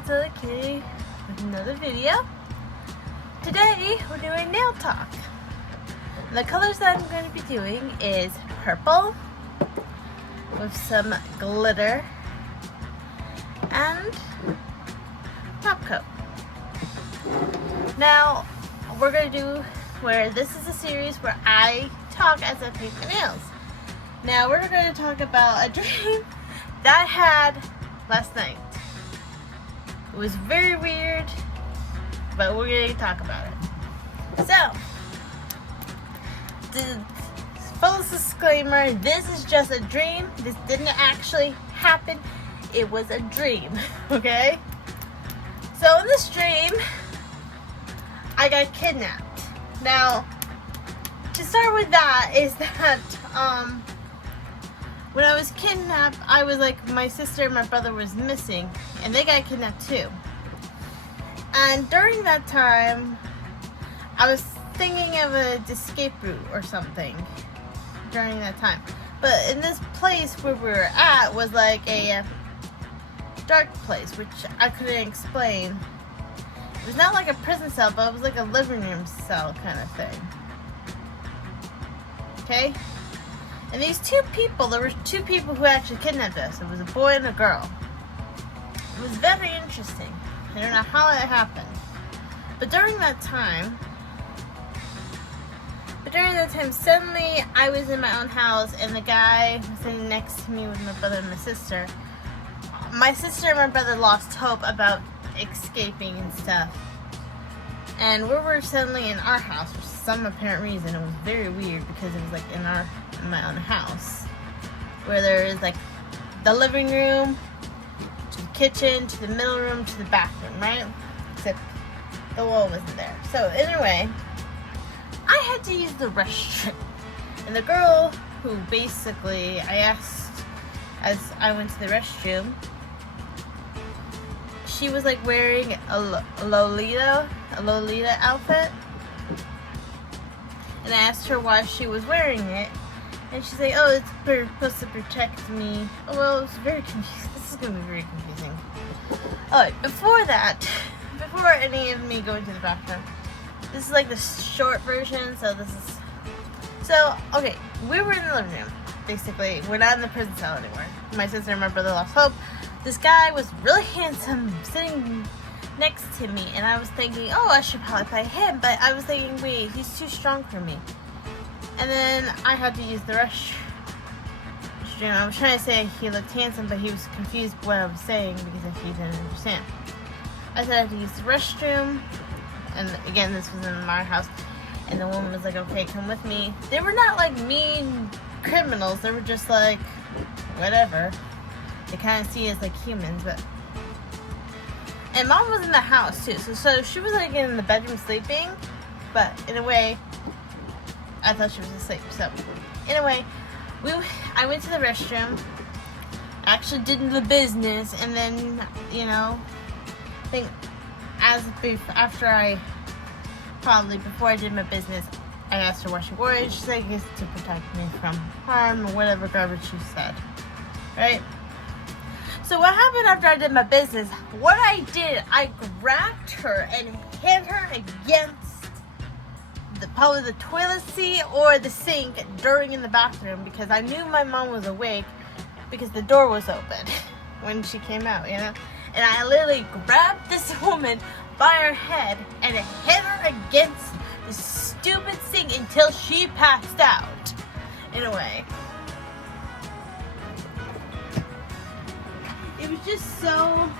it's Lily Kitty with another video. Today we're doing nail talk. The colors that I'm going to be doing is purple with some glitter and top coat. Now we're going to do this is a series where I talk as I paint my nails. Now we're going to talk about a dream that I had last night. It was very weird, but we're going to talk about it. So, full disclaimer, this is just a dream. This didn't actually happen. It was a dream, okay? So in this dream, I got kidnapped. Now, to start with that is that, when I was kidnapped, I was like, my sister and my brother was missing, and they got kidnapped too. And during that time, I was thinking of an escape route or something during that time. But in this place where we were at was like a dark place, which I couldn't explain. It was not like a prison cell, but it was like a living room cell kind of thing. Okay? And these two people, there were two people who actually kidnapped us. It was a boy and a girl. It was very interesting. I don't know how it happened. But during that time, suddenly I was in my own house and the guy was sitting next to me with my brother and my sister. My sister and my brother lost hope about escaping and stuff. And we were suddenly in our house for some apparent reason. It was very weird because it was like in my own house, where there is like the living room to the kitchen to the middle room to the bathroom, right? Except the wall wasn't there. So anyway, I had to use the restroom, and the girl who basically I asked as I went to the restroom, she was like wearing a Lolita outfit, and I asked her why she was wearing it, and she's like, "Oh, it's supposed to protect me." Oh, well, it's very confusing. This is gonna be very confusing. Alright, before any of me going to the bathroom, this is like the short version. So okay, we were in the living room. Basically, we're not in the prison cell anymore. My sister and my brother lost hope. This guy was really handsome, sitting next to me, and I was thinking, oh, I should probably play him, but I was thinking, wait, he's too strong for me. And then I had to use the restroom. I was trying to say he looked handsome, but he was confused what I was saying because he didn't understand. I said I had to use the restroom, and again, this was in my house, and the woman was like, okay, come with me. They were not like mean criminals, they were just like, whatever. They kind of see us like humans, but... And mom was in the house too, so she was like in the bedroom sleeping, but in a way, I thought she was asleep. So, in a way, I went to the restroom, actually did the business, and then, you know, I think before I did my business, I asked her why she wore it. She said it's to protect me from harm or whatever garbage she said, right? So what happened after I did my business, what I did, I grabbed her and hit her against probably the toilet seat or the sink in the bathroom, because I knew my mom was awake because the door was open when she came out, you know? And I literally grabbed this woman by her head and hit her against the stupid sink until she passed out, in a way. It was just so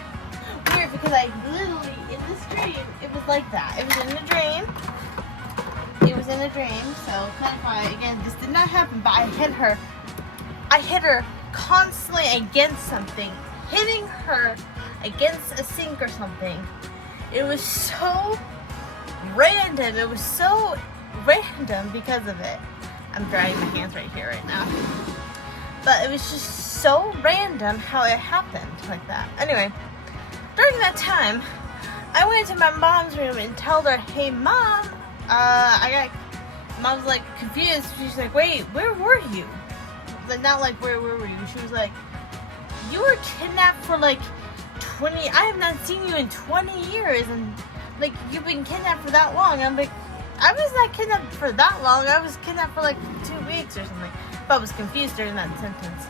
weird because I literally, in this dream, it was like that. It was in the dream. So clarify, again, this did not happen, but I hit her. I hit her constantly against something, hitting her against a sink or something. It was so random. It was so random because of it. I'm drying my hands right here right now. But it was just so random how it happened like that. Anyway, during that time, I went to my mom's room and told her, hey mom, Mom's like confused. She's like, wait, where were you? Like, not like, where were you? She was like, you were kidnapped for like I have not seen you in 20 years, and like you've been kidnapped for that long. I'm like, I was not kidnapped for that long. I was kidnapped for like 2 weeks or something. But I was confused during that sentence.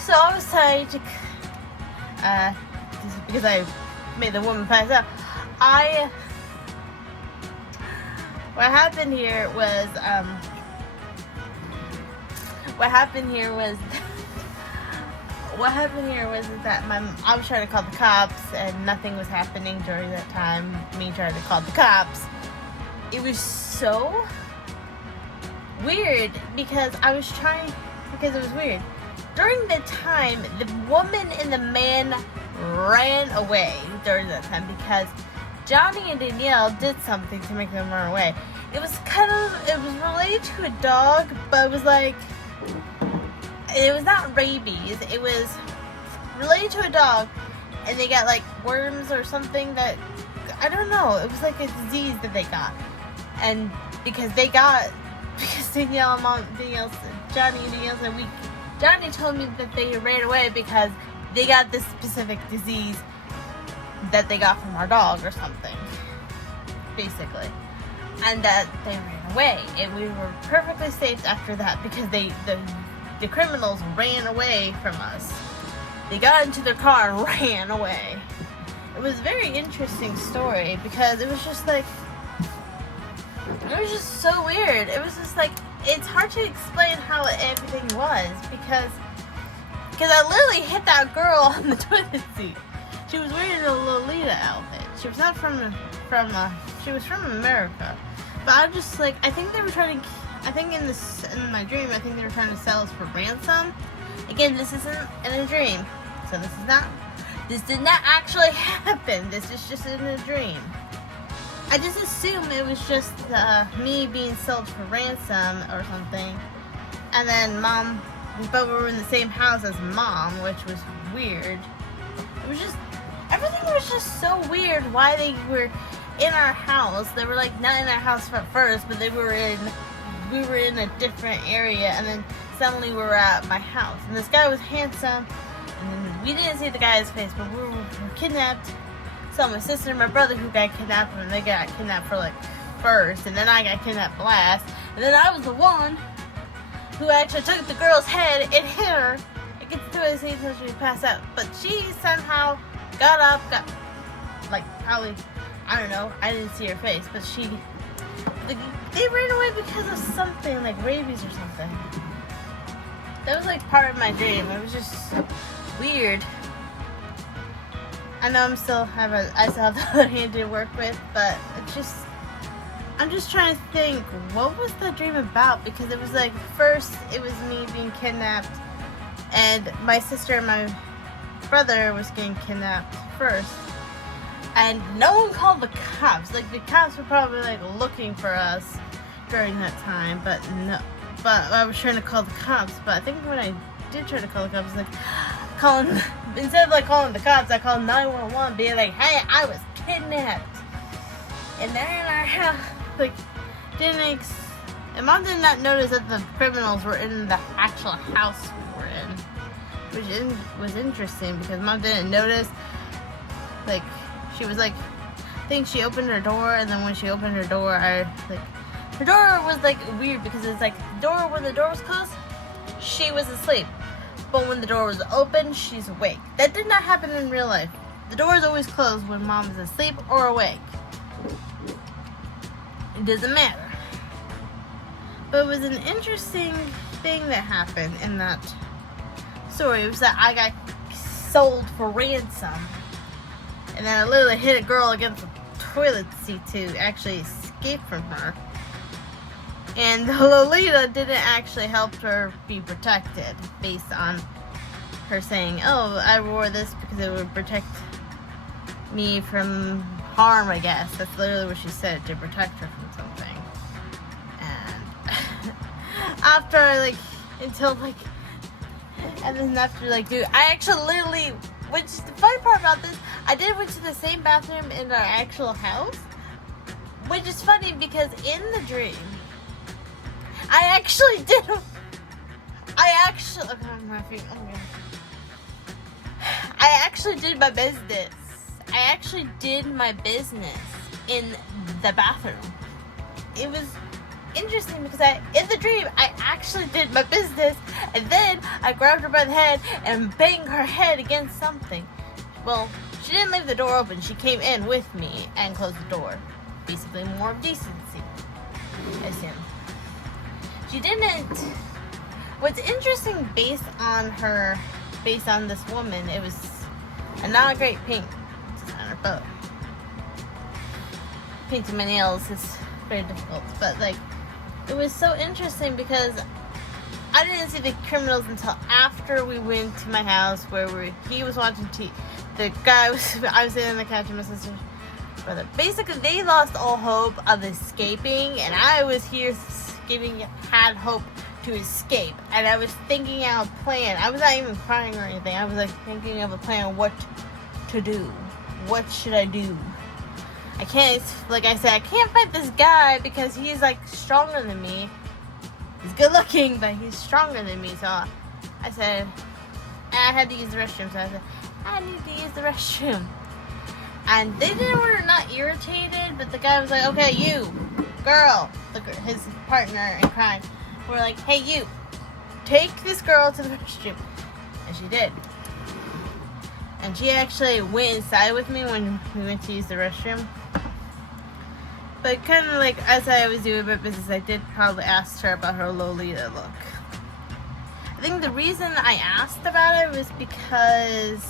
So I was trying to, this is because I made the woman pass out. What happened here was that I was trying to call the cops and nothing was happening during that time. Me trying to call the cops. It was so weird because it was weird. During the time, the woman and the man ran away during that time because Johnny and Danielle did something to make them run away. It was related to a dog, but it was not rabies. It was related to a dog, and they got like worms or something that, I don't know. It was like a disease that they got. And because Danielle and Johnny and Danielle said Johnny told me that they ran away because they got this specific disease that they got from our dog or something, basically, and that they ran away, and we were perfectly safe after that because the criminals ran away from us. They got into their car and ran away. It was a very interesting story because it was just so weird. It was just like, it's hard to explain how everything was because I literally hit that girl on the toilet seat. She was wearing a Lolita outfit. She was not she was from America. But I'm just like, I think they were trying to, in my dream, I think they were trying to sell us for ransom. Again, this isn't in a dream. So this did not actually happen. This is just in a dream. I just assumed it was just me being sold for ransom or something. And then but we were in the same house as Mom, which was weird. Everything was just so weird why they were in our house. They were like not in our house at first, but we were in a different area, and then suddenly we were at my house. And this guy was handsome, and we didn't see the guy's face, but we were kidnapped. So my sister and my brother who got kidnapped, and they got kidnapped for like first, and then I got kidnapped last, and then I was the one who actually took the girl's head and hit her. It gets to it until she passed out, but she somehow got up, probably, I don't know, I didn't see her face, but they ran away because of something like rabies or something. That was like part of my dream. It was just weird. I know I still have the other hand to work with, but I'm just trying to think, what was the dream about? Because it was like, first it was me being kidnapped, and my sister and my brother was getting kidnapped first, and no one called the cops. Like, the cops were probably like looking for us during that time, but I was trying to call the cops. But I think when I did try to call the cops, instead of like calling the cops, I called 911, being like, hey, I was kidnapped, and they're in our house. Like, and Mom did not notice that the criminals were in the actual house we were in, which was interesting because Mom didn't notice. Like, she was like, I think she opened her door, and then when she opened her door, her door was like weird because it's like when the door was closed, she was asleep, but when the door was open, she's awake. That did not happen in real life. The door is always closed when Mom is asleep or awake. It doesn't matter. But it was an interesting thing that happened in that story. It was that I got sold for ransom, and then I literally hit a girl against the toilet seat to actually escape from her. And Lolita didn't actually help her be protected, based on her saying, oh, I wore this because it would protect me from harm, I guess. That's literally what she said, to protect her from something. And after dude, I actually literally, which is the funny part about this, I went to the same bathroom in our actual house, which is funny because in the dream, I I actually did my business. I actually did my business in the bathroom. It was interesting because in the dream, I actually did my business, and then I grabbed her by the head and banged her head against something. Well, she didn't leave the door open. She came in with me and closed the door. Basically, more of decency, I assume. She didn't. What's interesting based on this woman, it was not a great paint on her boat. Painting my nails is very difficult, but like, it was so interesting because I didn't see the criminals until after we went to my house where he was watching TV. The guy I was sitting on the couch with my sister's brother. Basically, they lost all hope of escaping, and I was here had hope to escape, and I was thinking out a plan. I was not even crying or anything. I was like thinking of a plan of what to do. What should I do? I can't, like I said, I can't fight this guy because he's like stronger than me. He's good looking, but he's stronger than me. So I said, I had to use the restroom. So I said, I need to use the restroom. And they were not irritated, but the guy was like, okay, you, girl, his partner in crime, were like, hey, you, take this girl to the restroom. And she did. And she actually went inside with me when we went to use the restroom. But kind of like, as I was doing my business, I did probably ask her about her Lolita look. I think the reason I asked about it was because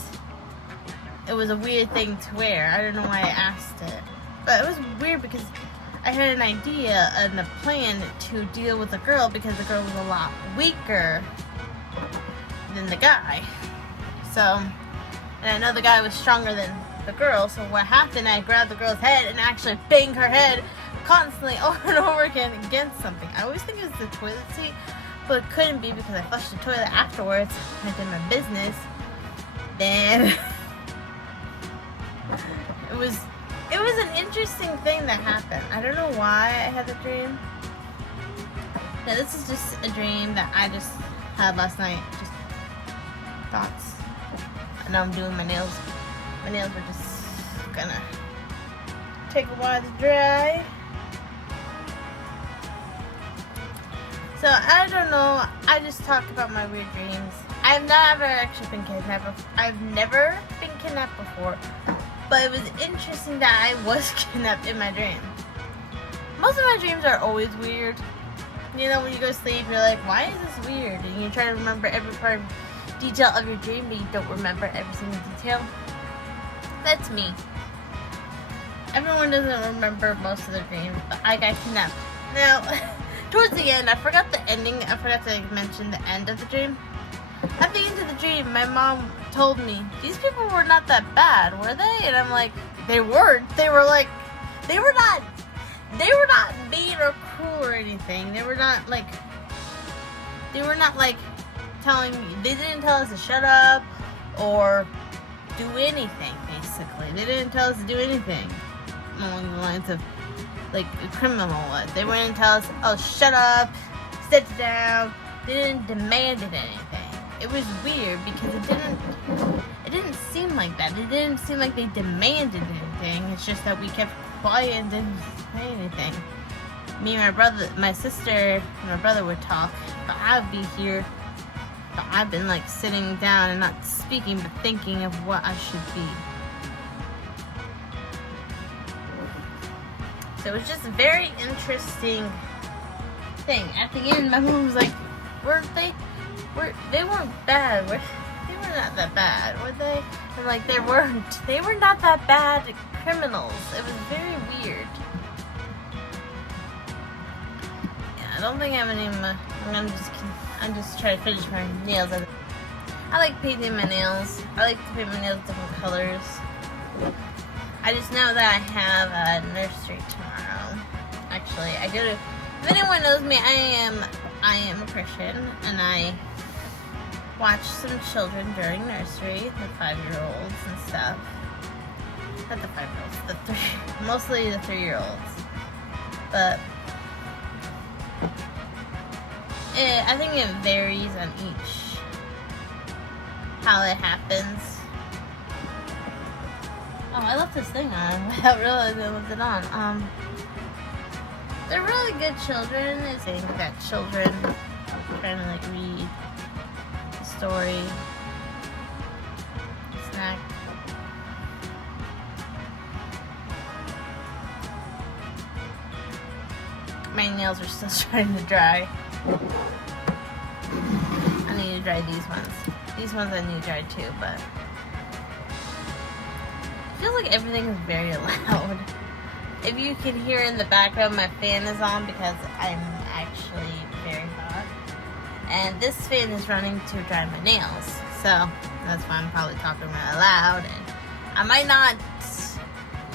it was a weird thing to wear. I don't know why I asked it. But it was weird because I had an idea and a plan to deal with the girl because the girl was a lot weaker than the guy. So, and I know the guy was stronger than the girl, so what happened, I grabbed the girl's head and actually banged her head constantly over and over again against something. I always think it was the toilet seat, but it couldn't be because I flushed the toilet afterwards. I did my business. Then it was an interesting thing that happened. I don't know why I had the dream. Now this is just a dream that I just had last night. Just thoughts. And now I'm doing my nails. My nails are just gonna take a while to dry. So I don't know. I just talk about my weird dreams. I've never actually been kidnapped before. I've never been kidnapped before. But it was interesting that I was kidnapped in my dream. Most of my dreams are always weird. You know, when you go to sleep, you're like, why is this weird? And you try to remember every part of detail of your dream, but you don't remember every single detail. That's me. Everyone doesn't remember most of their dreams, but I got kidnapped. Now, towards the end, I forgot the ending. I forgot to mention the end of the dream. At the end of the dream, my mom told me, these people were not that bad, were they? And I'm like, they weren't. They were not mean or cruel or anything. They were not like telling, they didn't tell us to shut up or do anything, basically. They didn't tell us to do anything along the lines of like a criminal would. They wouldn't tell us, oh, shut up, sit down. They didn't demand anything. It was weird because it didn't seem like that. It didn't seem like they demanded anything. It's just that we kept quiet and didn't say anything. Me and my sister and my brother would talk, but I'd be here. But I've been like sitting down and not speaking, but thinking of what I should be. So it was just a very interesting thing. At the end, my mom was like, they weren't bad. They were not that bad, were they? I'm like, they weren't. They were not that bad criminals. It was very weird. Yeah, I don't think I'm I'm just trying to finish my nails. I like painting my nails. I like to paint my nails different colors. I just know that I have a nursery tomorrow. Actually, if anyone knows me, I am a Christian, and I watch some children during nursery, the 5-year-olds and stuff. Not the 5-year-olds, mostly the 3-year-olds. But I think it varies on each how it happens. I left this thing on without realizing I left it on. They're really good children. It's saying that children trying to like read the story. Snack. My nails are still starting to dry. I need to dry these ones. These ones I need to dry too, but it feels like everything is very loud. If you can hear in the background, my fan is on because I'm actually very hot. And this fan is running to dry my nails. So that's why I'm probably talking really loud. And I might not,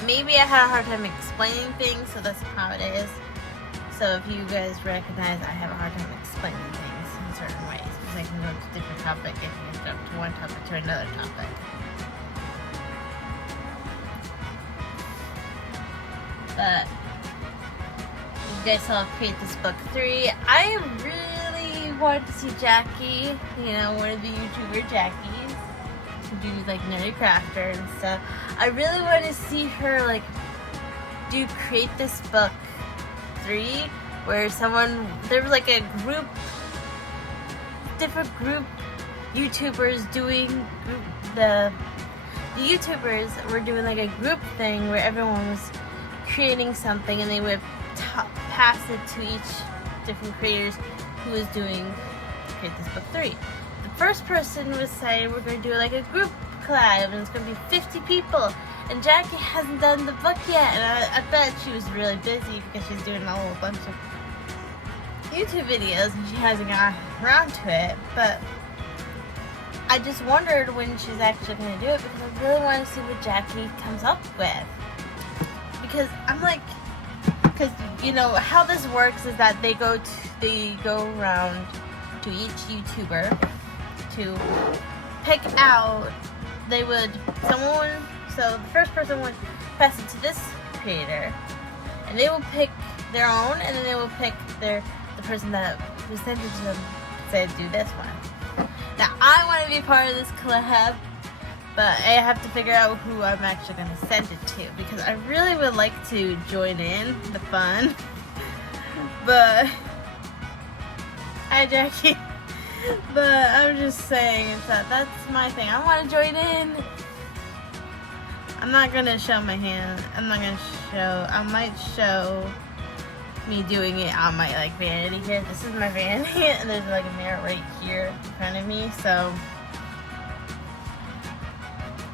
maybe I had a hard time explaining things, so that's how it is. So if you guys recognize I have a hard time explaining things in certain ways, because I can go to a different topic, I can jump to one topic to another topic. But you guys saw Create This Book 3. I really wanted to see Jackie, you know, one of the YouTuber Jackies, who do like Nerdy Crafter and stuff. I really wanted to see her like do Create This Book 3, where there was like a group, different group YouTubers doing the YouTubers were doing like a group thing where everyone was creating something and they would pass it to each different creators who was doing Create This Book 3. The first person was saying we're going to do like a group collab and it's going to be 50 people. And Jackie hasn't done the book yet, and I bet she was really busy because she's doing a whole bunch of YouTube videos and she hasn't gotten around to it. But I just wondered when she's actually going to do it because I really want to see what Jackie comes up with. Because I'm like, because you know how this works is that they go around to each YouTuber to pick out. So the first person would pass it to this creator, and they will pick their own, and then they will pick the person that presented to them, say do this one. Now I want to be part of this collab, but I have to figure out who I'm actually going to send it to because I really would like to join in the fun. But hi Jackie. But I'm just saying that's my thing. I want to join in. I'm not gonna show my hand. I might show me doing it on my like vanity here. This is my vanity and there's like a mirror right here in front of me. So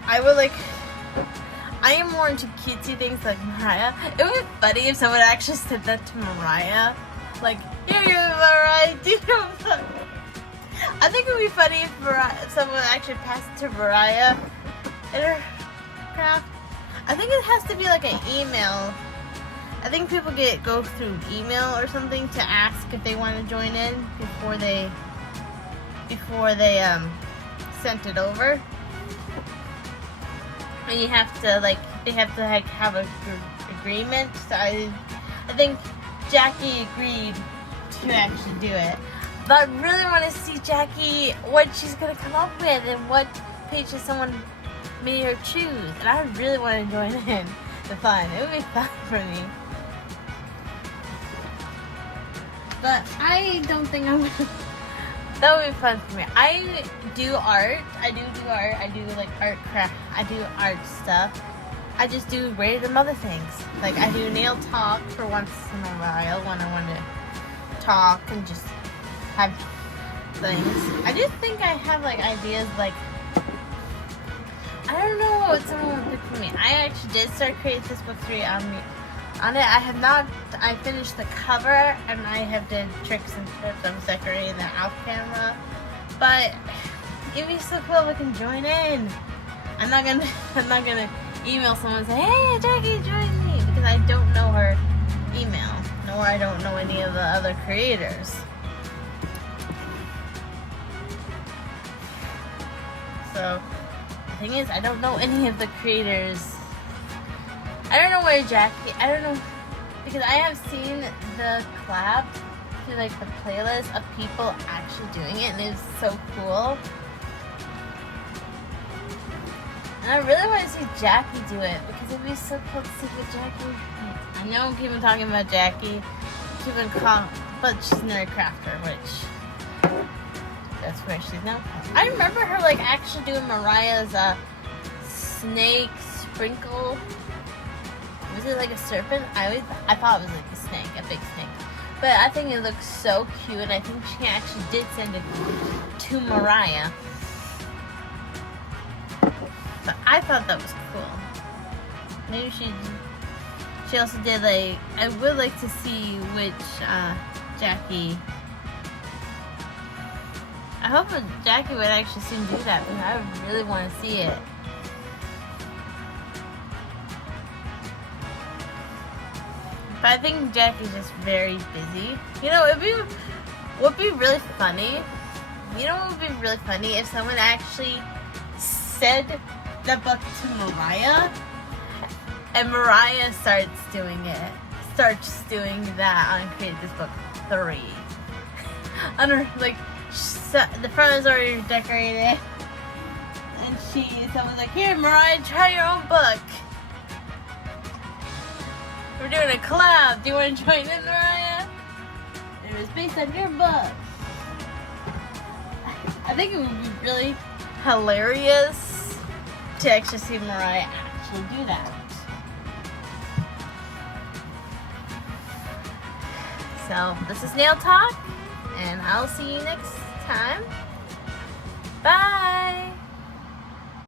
I am more into cutesy things like Mariah. It would be funny if someone actually said that to Mariah. Like, here you are, Mariah. Do you know what? I think it would be funny if someone actually passed it to Mariah in her craft. I think it has to be like an email. I think people go through email or something to ask if they want to join in before they sent it over. And you have to have a agreement. So I think Jackie agreed to actually do it. But I really want to see Jackie, what she's going to come up with and what pages someone made her choose. And I really want to join in the fun. It would be fun for me. But I don't think I'm going to... That would be fun for me. I do art. I do art. I do like art craft. I do art stuff. I just do random other things. Like I do nail talk for once in a while when I want to talk and just have things. I just think I have like ideas like, I don't know what someone would pick for me. I actually did start Create This Book 3 on it. I finished the cover and I have did tricks and tips. I was decorating the off camera. But it'd be so cool if I can join in. I'm not gonna email someone and say, hey Jackie, join me, because I don't know her email, nor I don't know any of the other creators. So the thing is, I don't know any of the creators. I don't know where Jackie, I don't know, because I have seen the collab to like the playlist of people actually doing it, and it's so cool. And I really want to see Jackie do it because it'd be so cool to see what Jackie. I know I'm keeping talking about Jackie, but she's Nerd Crafter, which that's where she's now from. I remember her like actually doing Mariah's snake sprinkle. Was it like a serpent? I thought it was like a snake, a big snake. But I think it looks so cute, and I think she actually did send it to Mariah. But I thought that was cool. Maybe she also did like, I would like to see which Jackie. I hope Jackie would actually soon do that because I really want to see it. But I think Jackie's just very busy. You know, would be really funny. You know what would be really funny if someone actually said the book to Mariah, and Mariah starts doing that on Create This Book 3. I don't know, like, the front is already decorated, and someone's like, here, Mariah, try your own book. We're doing a collab. Do you want to join in, Mariah? It was based on your book. I think it would be really hilarious to actually see Mariah actually do that. So, this is Nail Talk, and I'll see you next time. Bye!